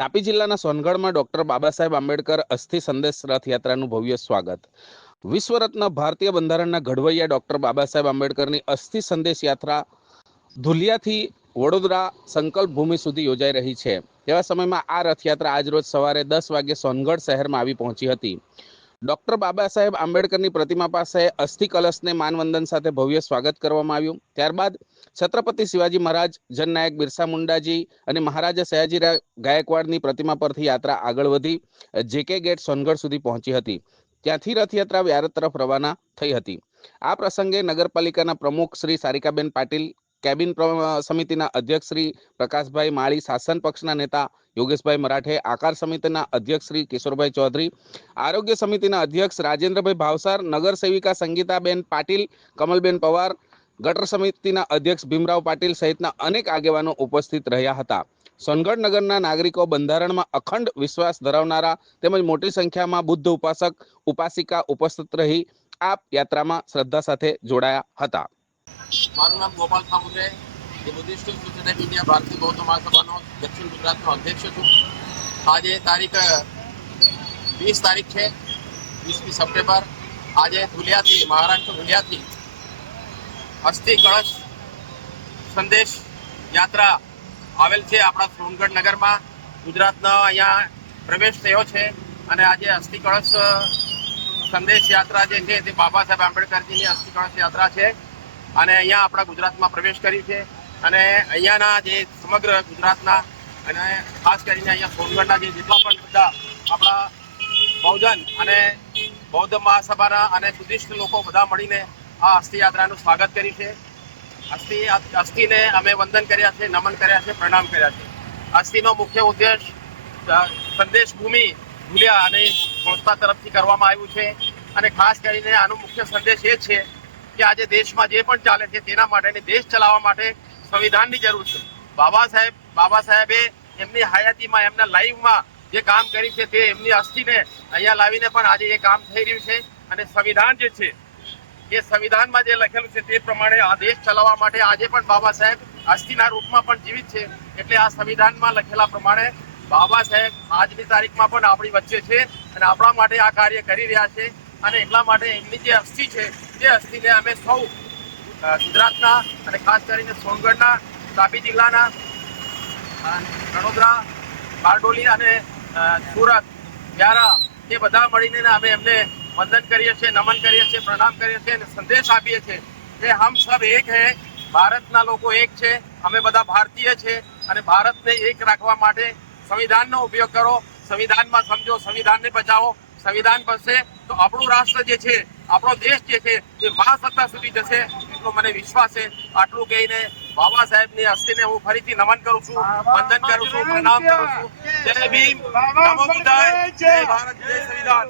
તાપી જિલ્લાના સોનગઢમાં ડોક્ટર બાબા સાહેબ આંબેડકર અસ્થિ સંદેશ રથયાત્રાનું ભવ્ય સ્વાગત. વિશ્વરત્ન ભારતીય બંધારણના ઘડવૈયા ડોક્ટર બાબા સાહેબ આંબેડકરની અસ્થિ સંદેશ યાત્રા ધુલિયાથી વડોદરા સંકલ્પ ભૂમિ સુધી યોજાઈ રહી છે. તેવા સમયમાં આ રથયાત્રા આજરોજ સવારે 10 વાગે સોનગઢ શહેરમાં આવી પહોંચી હતી. ડોક્ટર બાબા સાહેબ આંબેડકરની પ્રતિમા પાસે અસ્થિ કલશને માનવંદન સાથે ભવ્ય સ્વાગત કરવામાં આવ્યું. ત્યારબાદ છત્રપતિ શિવાજી મહારાજ, જનનાયક બિરસા મુંડાજી અને મહારાજા સયાજીરાવ ગાયકવાડની પ્રતિમા પરથી યાત્રા આગળ વધી જેકે ગેટ સોનગઢ સુધી પહોંચી હતી. ત્યાંથી રથયાત્રા વ્યારા તરફ રવાના થઈ હતી. આ પ્રસંગે નગરપાલિકાના પ્રમુખ શ્રી સારિકાબેન પાટીલ, કેબિન સમિતિના અધ્યક્ષ શ્રી પ્રકાશભાઈ માળી, શાસન પક્ષના નેતા યોગેશભાઈ મરાઠે, આકાર સમિતિના અધ્યક્ષ શ્રી કિશોરભાઈ ચૌધરી, આરોગ્ય સમિતિના અધ્યક્ષ રાજેન્દ્રભાઈ ભાવસાર, નગર સેવિકા સંગીતાબેન પાટીલ, કમલબેન પવાર, ગટર સમિતિના અધ્યક્ષ ભીમરાવ પાટીલ સહિતના અનેક આગેવાનો ઉપસ્થિત રહ્યા હતા. સોનગઢ નગરના નાગરિકો બંધારણમાં અખંડ વિશ્વાસ ધરાવનારા તેમજ મોટી સંખ્યામાં બુદ્ધ ઉપાસક ઉપાસિકા ઉપસ્થિત રહી આ યાત્રામાં શ્રદ્ધા સાથે જોડાયા હતા. મારું નામ ગોપાલ સામુદ્રે, બુદ્ધિસ્ટ સોસાયટી ઇન્ડિયા ભારતીય બૌદ્ધ મહાસભાનો દક્ષિણ ગુજરાતનો અધ્યક્ષ છું. આજે તારીખ 20 તારીખ છે, 20મી સપ્ટેમ્બર. આજે ધુલિયાથી, મહારાષ્ટ્ર ધુલિયાથી અસ્થિ કળશ સંદેશ યાત્રા આવેલ છે આપણા સોનગઢ નગરમાં. ગુજરાતનો અહીંયા પ્રવેશ થયો છે અને આજે અસ્થિ કળશ સંદેશ યાત્રા જે છે તે બાબા સાહેબ આંબેડકરજીની અસ્થિ કળશ યાત્રા છે અને અહીંયા આપણા ગુજરાતમાં પ્રવેશ કરી છે. અને અહીંયાના જે સમગ્ર ગુજરાતના અને ખાસ કરીને અહીંયા સોનગઢના જે જેટલા પણ બધા આપણા બહુજન અને બૌદ્ધ મહાસભાના અને બુદ્ધિસ્ટ લોકો બધા મળીને આ અસ્થિ યાત્રાનું સ્વાગત કર્યું છે. અસ્થિને અમે વંદન કર્યા છે, નમન કર્યા છે, પ્રણામ કર્યા છે. અસ્થિનો મુખ્ય ઉદ્દેશ સંદેશ ભૂમિ ધુલિયા અને સંસ્થા તરફથી કરવામાં આવ્યું છે. અને ખાસ કરીને આનો મુખ્ય સંદેશ એ છે કે આજે દેશમાં જે પણ ચાલે છે તેના માટે, દેશ ચલાવવા માટે સંવિધાનની જરૂર છે. બાબા સાહેબે એમની હયાતીમાં, એમના લાઈવમાં જે કામ કર્યું છે તે એમની અસ્થિને અહીંયા લાવીને પણ આજે એ કામ થઈ રહ્યું છે. અને સંવિધાન જે છે એ સંવિધાનમાં જે લખેલું છે તે પ્રમાણે આ દેશ ચલાવવા માટે આજે પણ બાબા સાહેબ અસ્થિના રૂપમાં પણ જીવિત છે. એટલે આ સંવિધાનમાં લખેલા પ્રમાણે બાબા સાહેબ આજની તારીખમાં પણ આપણી વચ્ચે છે અને આપણા માટે આ કાર્ય કરી રહ્યા છે. અને એટલા માટે એમની જે અસ્થિ છે તે અસ્થિને અમે સૌ ગુજરાતના અને ખાસ કરીને સોનગઢના, તાપી જિલ્લાના, વડોદરા, બારડોલી અને સુરત, વ્યારા એ બધા મળીને અમે એમને વંદન કરીએ છીએ, નમન કરીએ છીએ, પ્રણામ કરીએ છીએ અને સંદેશ આપીએ છીએ કે હમ સબ એક હૈ. ભારતના લોકો એક છે, અમે બધા ભારતીય છે અને ભારતને એક રાખવા માટે સંવિધાનનો ઉપયોગ કરો, સંવિધાનમાં સમજો, સંવિધાનને બચાવો. સંવિધાન બનશે તો આપણું રાષ્ટ્ર જે છે, આપણો દેશ જે છે એ મહાસત્તા સુધી જશે એટલો મને વિશ્વાસ છે. આટલું કહીને બાબા સાહેબની અસ્થિને હું ફરીથી નમન કરું છું, વંદન કરું છું, પ્રણામ કરું છું. જય ભીમ, નમો બુદ્ધાય, જય ભારત, જય સંવિધાન.